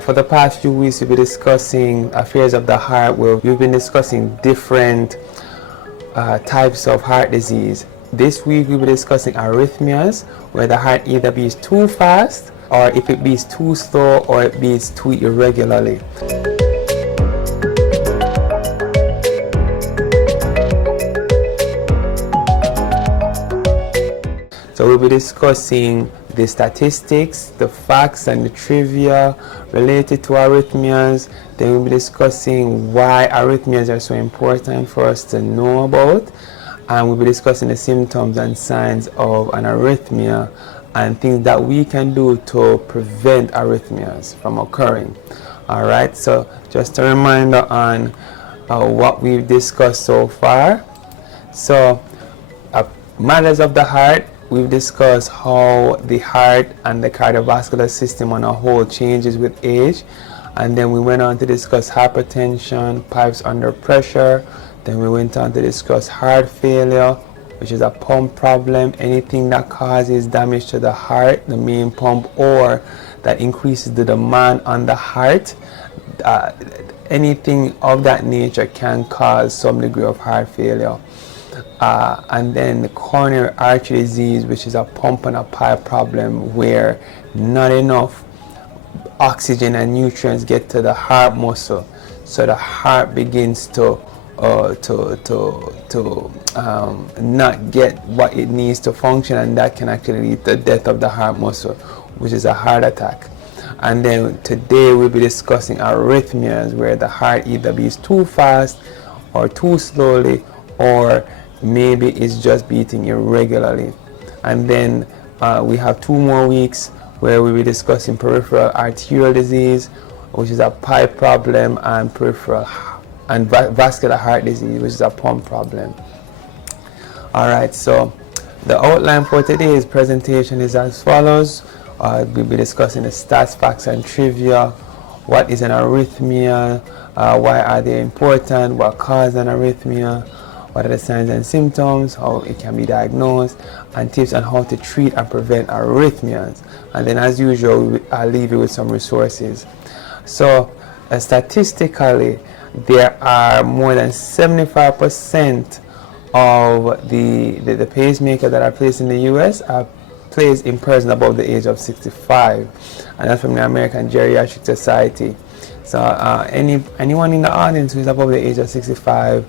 For the past few weeks, we've been discussing affairs of the heart, where we've been discussing different types of heart disease. This week, we'll be discussing arrhythmias, where the heart either beats too fast, or if it beats too slow, or it beats too irregularly. So we'll be discussing the statistics, the facts and the trivia related to arrhythmias. Then we'll be discussing why arrhythmias are so important for us to know about. And we'll be discussing the symptoms and signs of an arrhythmia and things that we can do to prevent arrhythmias from occurring. Alright, so just a reminder on what we've discussed so far. So, matters of the heart. We've discussed how the heart and the cardiovascular system on a whole changes with age, and then we went on to discuss hypertension, pipes under pressure. Then we went on to discuss heart failure, which is a pump problem, anything that causes damage to the heart, the main pump, or that increases the demand on the heart. Anything of that nature can cause some degree of heart failure. And then the coronary artery disease, which is a pump and a pipe problem where not enough oxygen and nutrients get to the heart muscle, so the heart begins to not get what it needs to function, and that can actually lead to the death of the heart muscle, which is a heart attack. And then today we'll be discussing arrhythmias, where the heart either beats too fast or too slowly, or maybe it's just beating irregularly. And then we have 2 more weeks where we'll be discussing peripheral arterial disease, which is a pipe problem, and peripheral and vascular heart disease, which is a pump problem. Alright, so the outline for today's presentation is as follows. We'll be discussing the stats, facts and trivia. What is an arrhythmia? Why are they important? What causes an arrhythmia? What are the signs and symptoms, how it can be diagnosed, and tips on how to treat and prevent arrhythmias. And then, as usual, I'll leave you with some resources. So statistically, there are more than 75% of the pacemakers that are placed in the US are placed in persons above the age of 65, and that's from the American Geriatric Society. So anyone in the audience who is above the age of 65,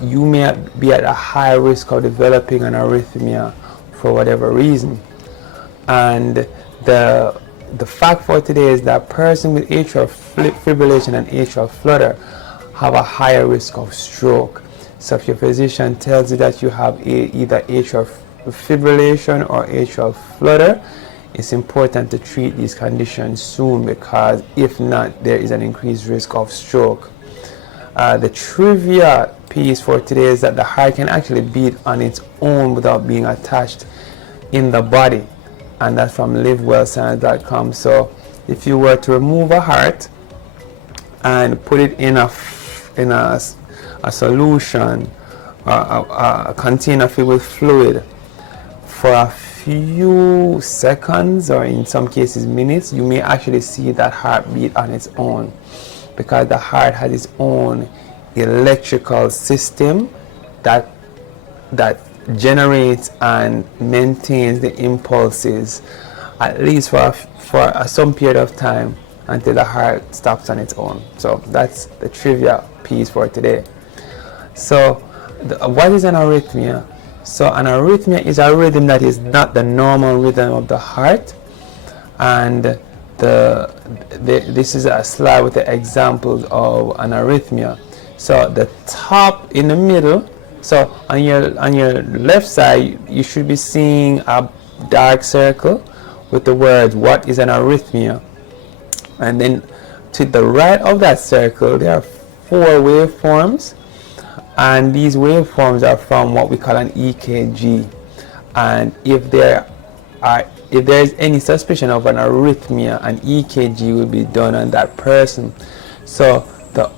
you may be at a high risk of developing an arrhythmia for whatever reason. And the fact for today is that person with atrial fibrillation and atrial flutter have a higher risk of stroke. So if your physician tells you that you have either atrial fibrillation or atrial flutter, it's important to treat these conditions soon, because if not, there is an increased risk of stroke. The trivia piece for today is that the heart can actually beat on its own without being attached in the body, and that's from livewellscience.com. So if you were to remove a heart and put it in a solution, a container filled with fluid, for a few seconds, or in some cases minutes, you may actually see that heart beat on its own, because the heart has its own electrical system that generates and maintains the impulses, at least for some period of time, until the heart stops on its own. So that's the trivia piece for today. So what is an arrhythmia? So an arrhythmia is a rhythm that is not the normal rhythm of the heart, and this is a slide with the examples of an arrhythmia. So the top in the middle, so on your left side, you should be seeing a dark circle with the words "What is an arrhythmia?" And then to the right of that circle, there are 4 waveforms, and these waveforms are from what we call an EKG. And if there is any suspicion of an arrhythmia, an EKG will be done on that person. So the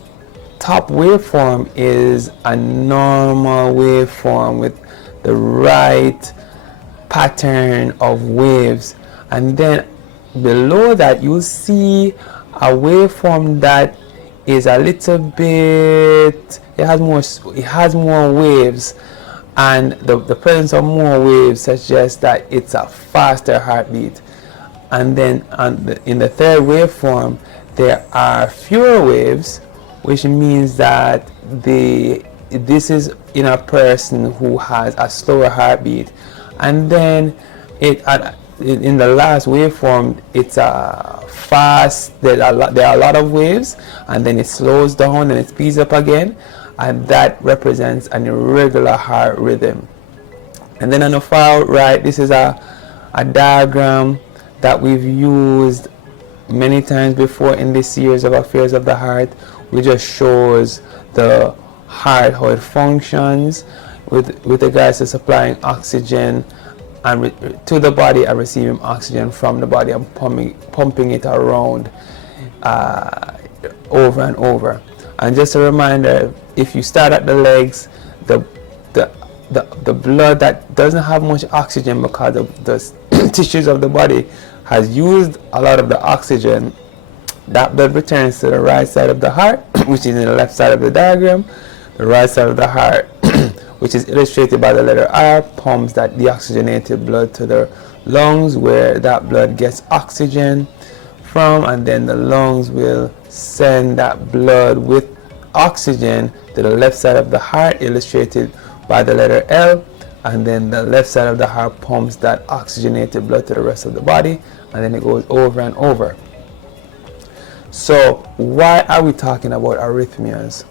top waveform is a normal waveform with the right pattern of waves, and then below that, you'll see a waveform that is a little bit, it has more waves, and the presence of more waves suggests that it's a faster heartbeat. And then in the third waveform, there are fewer waves, which means that this is in a person who has a slower heartbeat. And then in the last waveform, it's a fast, there are a lot of waves, and then it slows down and it speeds up again, and that represents an irregular heart rhythm. And then on the far right, this is a diagram that we've used many times before in this series of Affairs of the Heart, which just shows the heart, how it functions with regards to supplying oxygen and to the body and receiving oxygen from the body and pumping it around over and over. And just a reminder, if you start at the legs, the blood that doesn't have much oxygen because of the tissues of the body has used a lot of the oxygen, that blood returns to the right side of the heart, which is in the left side of the diagram. The right side of the heart, which is illustrated by the letter R, pumps that deoxygenated blood to the lungs, where that blood gets oxygen from, and then the lungs will send that blood with oxygen to the left side of the heart, illustrated by the letter L, and then the left side of the heart pumps that oxygenated blood to the rest of the body, and then it goes over and over. So why are we talking about arrhythmias?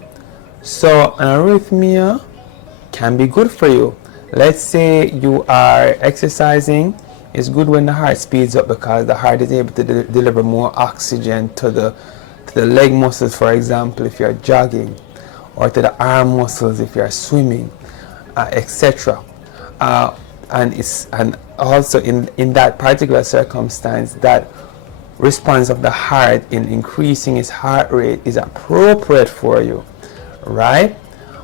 So an arrhythmia can be good for you. Let's say you are exercising. It's good when the heart speeds up because the heart is able to deliver more oxygen to the leg muscles, for example, if you're jogging, or to the arm muscles if you're swimming, etc. And also in that particular circumstance, that response of the heart in increasing its heart rate is appropriate for you, right?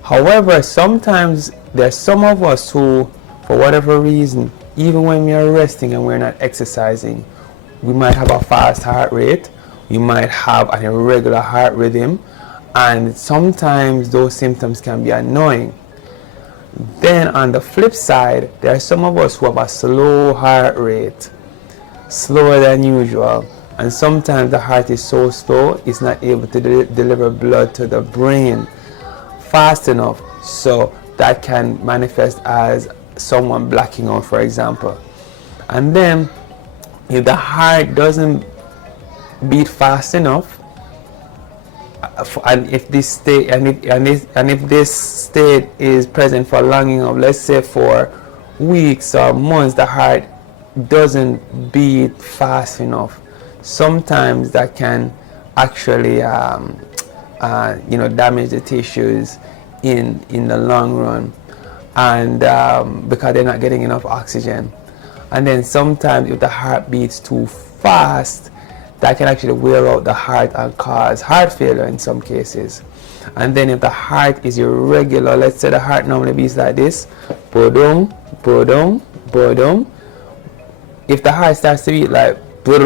However, sometimes there's some of us who, for whatever reason, even when we are resting and we're not exercising, we might have a fast heart rate, we might have an irregular heart rhythm, and sometimes those symptoms can be annoying. Then on the flip side, there are some of us who have a slow heart rate, slower than usual, and sometimes the heart is so slow it's not able to deliver blood to the brain fast enough, so that can manifest as someone blacking out, for example. And then if the heart doesn't beat fast enough, and if this state if this state is present for long enough, let's say for weeks or months, the heart doesn't beat fast enough, sometimes that can actually damage the tissues in the long run, and because they're not getting enough oxygen. And then sometimes if the heart beats too fast, that can actually wear out the heart and cause heart failure in some cases. And then if the heart is irregular, let's say the heart normally beats like this, bodum, bodum, bodum. If the heart starts to beat like the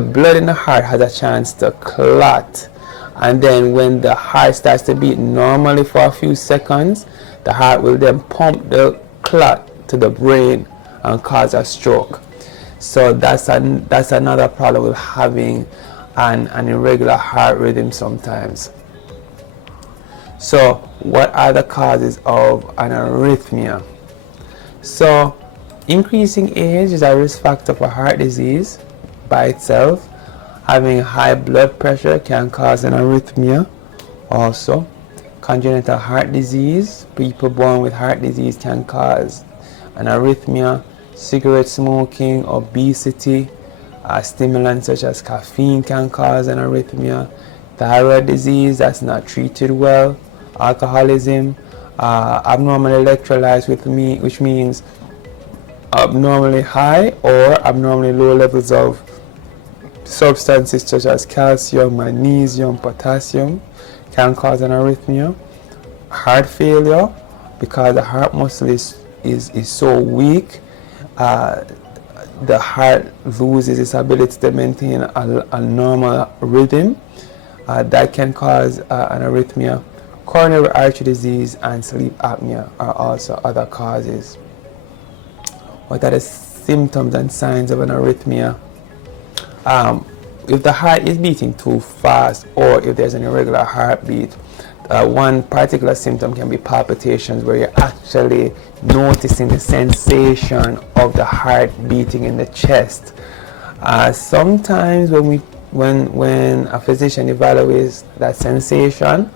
blood in the heart has a chance to clot. And then when the heart starts to beat normally for a few seconds, the heart will then pump the clot to the brain and cause a stroke. So that's another problem with having an irregular heart rhythm sometimes. So what are the causes of an arrhythmia? So increasing age is a risk factor for heart disease by itself. Having high blood pressure can cause an arrhythmia also. Congenital heart disease, people born with heart disease can cause an arrhythmia. Cigarette smoking, obesity, stimulants such as caffeine can cause an arrhythmia. Thyroid disease that's not treated well, alcoholism, abnormal electrolytes, which means abnormally high or abnormally low levels of substances such as calcium, magnesium, potassium can cause an arrhythmia. Heart failure, because the heart muscle is so weak, the heart loses its ability to maintain a normal rhythm, that can cause an arrhythmia. Coronary artery disease and sleep apnea are also other causes. What are the symptoms and signs of an arrhythmia? If the heart is beating too fast, or if there's an irregular heartbeat, one particular symptom can be palpitations, where you're actually noticing the sensation of the heart beating in the chest. Sometimes when a physician evaluates that sensation,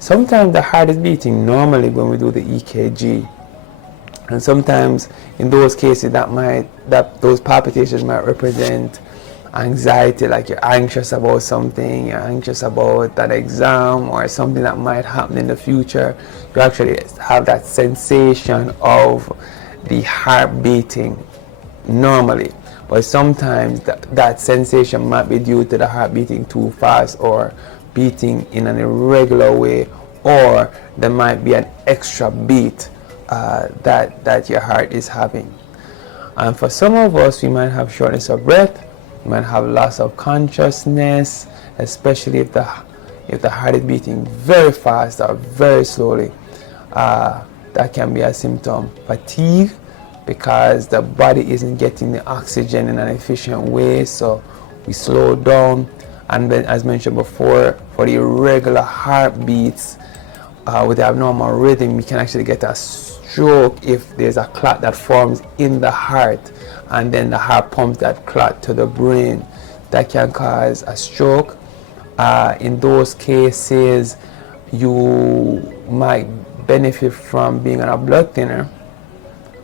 sometimes the heart is beating normally when we do the EKG, and sometimes in those cases those palpitations might represent anxiety, like you're anxious about something, you're anxious about that exam or something that might happen in the future. You actually have that sensation of the heart beating normally, but sometimes that sensation might be due to the heart beating too fast or beating in an irregular way, or there might be an extra beat that your heart is having. And for some of us, we might have shortness of breath, we might have loss of consciousness, especially if the heart is beating very fast or very slowly. That can be a symptom. Fatigue, because the body isn't getting the oxygen in an efficient way, so we slow down. And then, as mentioned before, for the irregular heartbeats with the abnormal rhythm, we can actually get a stroke if there's a clot that forms in the heart, and then the heart pumps that clot to the brain. That can cause a stroke. In those cases, you might benefit from being on a blood thinner.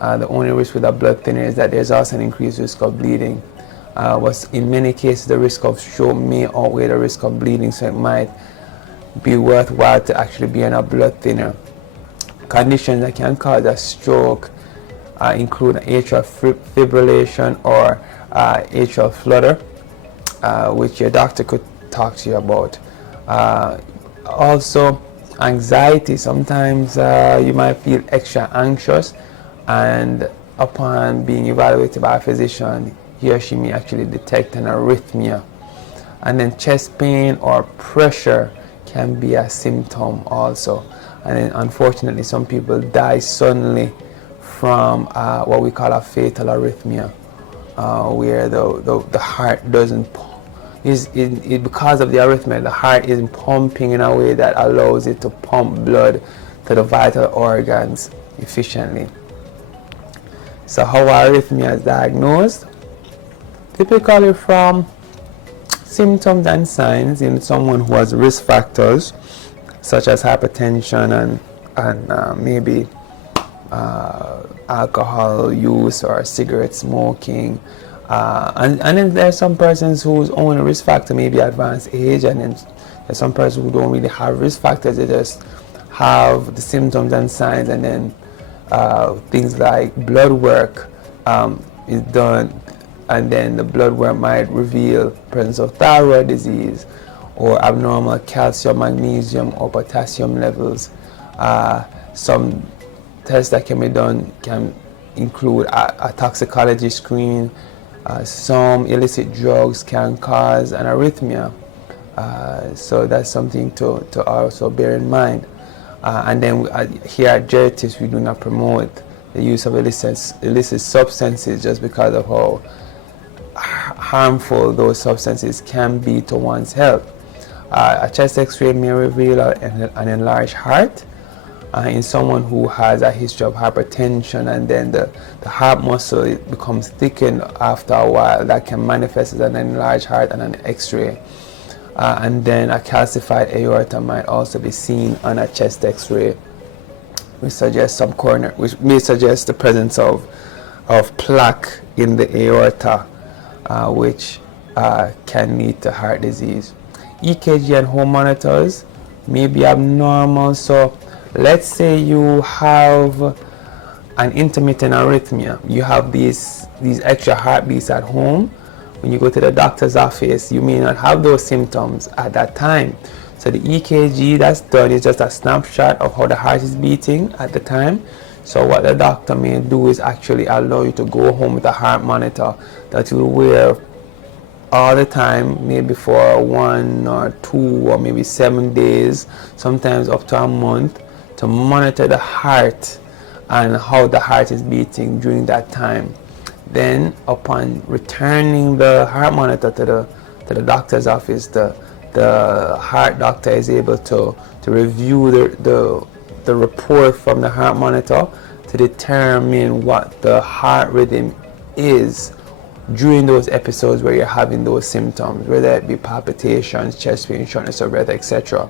The only risk with a blood thinner is that there's also an increased risk of bleeding. In many cases, the risk of stroke may outweigh the risk of bleeding, so it might be worthwhile to actually be on a blood thinner. Conditions that can cause a stroke include atrial fibrillation or atrial flutter, which your doctor could talk to you about. Also, anxiety. Sometimes you might feel extra anxious, and upon being evaluated by a physician, he or she may actually detect an arrhythmia. And then chest pain or pressure can be a symptom also. And then unfortunately, some people die suddenly from what we call a fatal arrhythmia, where the heart doesn't because of the arrhythmia, the heart isn't pumping in a way that allows it to pump blood to the vital organs efficiently. So how arrhythmia is diagnosed? Typically from symptoms and signs in someone who has risk factors such as hypertension and maybe alcohol use or cigarette smoking. And then there's some persons whose only risk factor may be advanced age, and then there's some persons who don't really have risk factors, they just have the symptoms and signs, and then things like blood work is done, and then the blood work might reveal presence of thyroid disease or abnormal calcium, magnesium, or potassium levels. Some tests that can be done can include a toxicology screen. Some illicit drugs can cause an arrhythmia, so that's something to also bear in mind. And then here at GeriTips, we do not promote the use of illicit substances just because of how harmful those substances can be to one's health. A chest x-ray may reveal an enlarged heart in someone who has a history of hypertension, and then the heart muscle, it becomes thickened after a while. That can manifest as an enlarged heart on an x-ray. And then a calcified aorta might also be seen on a chest x-ray, which may suggest the presence of plaque in the aorta, which can lead to heart disease. EKG and home monitors may be abnormal. So let's say you have an intermittent arrhythmia. You have these extra heartbeats at home. When you go to the doctor's office, you may not have those symptoms at that time. So the EKG that's done is just a snapshot of how the heart is beating at the time. So what the doctor may do is actually allow you to go home with a heart monitor that you will wear all the time, maybe for 1 or 2 or maybe 7 days, sometimes up to a month, to monitor the heart and how the heart is beating during that time. Then upon returning the heart monitor to the doctor's office, the heart doctor is able to review the report from the heart monitor to determine what the heart rhythm is during those episodes where you're having those symptoms, whether it be palpitations, chest pain, shortness of breath, etc.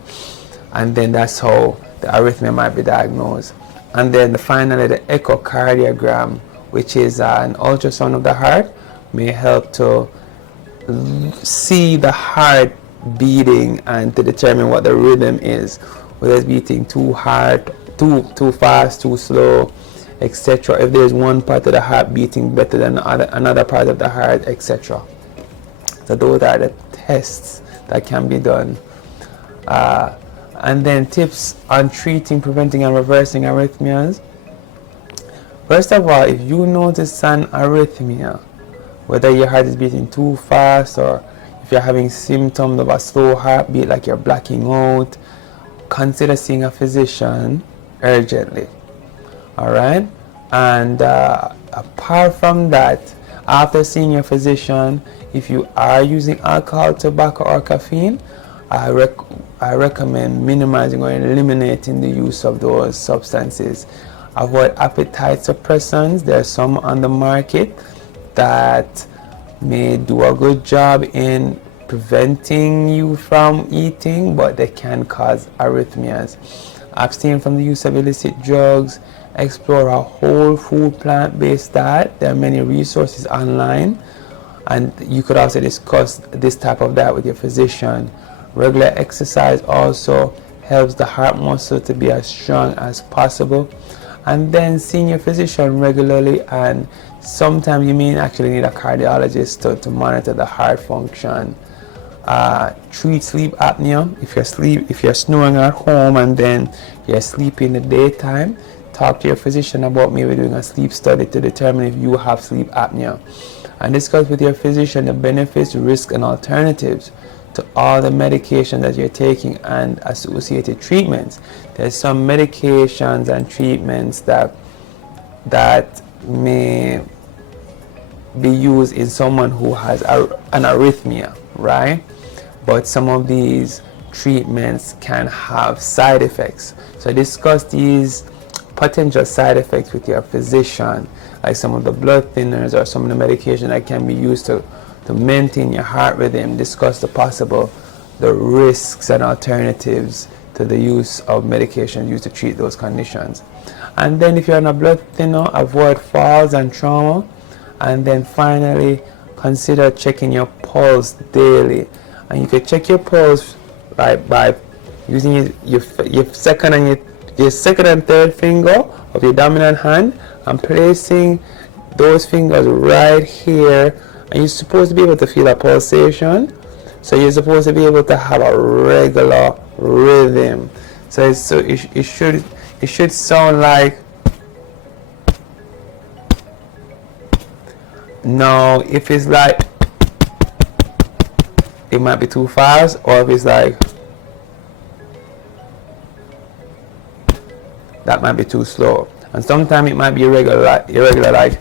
And then that's how the arrhythmia might be diagnosed. And then finally, the echocardiogram, which is an ultrasound of the heart, may help to see the heart beating and to determine what the rhythm is, whether it's beating too hard, too fast, too slow, etc. If there's one part of the heart beating better than another part of the heart, etc. So those are the tests that can be done. And then tips on treating, preventing, and reversing arrhythmias. First of all, if you notice an arrhythmia, whether your heart is beating too fast or if you're having symptoms of a slow heartbeat, like you're blacking out, consider seeing a physician urgently. All right, and apart from that, after seeing your physician, if you are using alcohol, tobacco, or caffeine, I recommend minimizing or eliminating the use of those substances. Avoid appetite suppressants. There are some on the market that may do a good job in preventing you from eating, but they can cause arrhythmias. Abstain from the use of illicit drugs. Explore a whole food plant-based diet. There are many resources online, and you could also discuss this type of diet with your physician. Regular exercise also helps the heart muscle to be as strong as possible. And then seeing your physician regularly, and sometimes you may actually need a cardiologist to monitor the heart function. Treat sleep apnea. If you're snoring at home and then you're sleeping in the daytime, talk to your physician about maybe doing a sleep study to determine if you have sleep apnea. And discuss with your physician the benefits, risks, and alternatives to all the medication that you're taking and associated treatments. There's some medications and treatments that may be used in someone who has an arrhythmia, right? But some of these treatments can have side effects. So discuss these potential side effects with your physician, like some of the blood thinners or some of the medication that can be used to maintain your heart rhythm. Discuss the risks and alternatives to the use of medication used to treat those conditions. And then if you're on a blood thinner, avoid falls and trauma. And then finally, consider checking your pulse daily. And you can check your pulse by using your second and third finger of your dominant hand and placing those fingers right here. And you're supposed to be able to feel a pulsation. So you're supposed to be able to have a regular rhythm. So it should sound like. Now, if it's like, it might be too fast, or if it's like, that might be too slow. And sometimes it might be irregular like.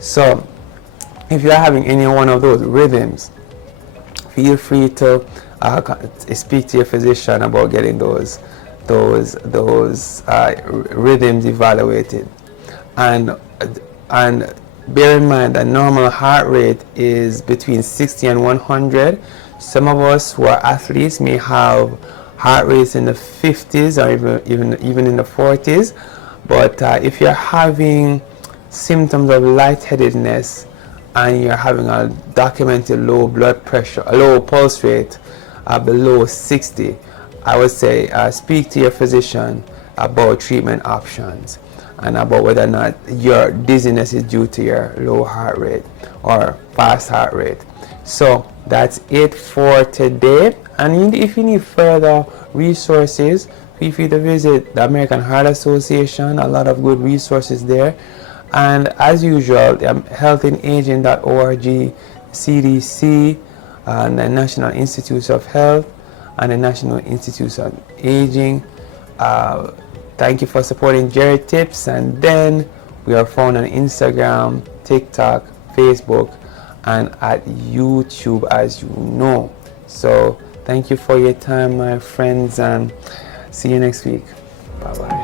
So, if you're having any one of those rhythms, feel free to speak to your physician about getting those rhythms evaluated. And bear in mind that normal heart rate is between 60 and 100. Some of us who are athletes may have heart rates in the 50s or even in the 40s. But if you're having symptoms of lightheadedness and you're having a documented low blood pressure, a low pulse rate below 60, I would say speak to your physician about treatment options and about whether or not your dizziness is due to your low heart rate or fast heart rate. So that's it for today. And if you need further resources, feel free to visit the American Heart Association. A lot of good resources there. And as usual, healthinaging.org, CDC, and the National Institutes of Health, and the National Institutes of Aging. Thank you for supporting GeriTips. And then we are found on Instagram, TikTok, Facebook, and at YouTube, as you know. So thank you for your time, my friends, and see you next week. Bye bye.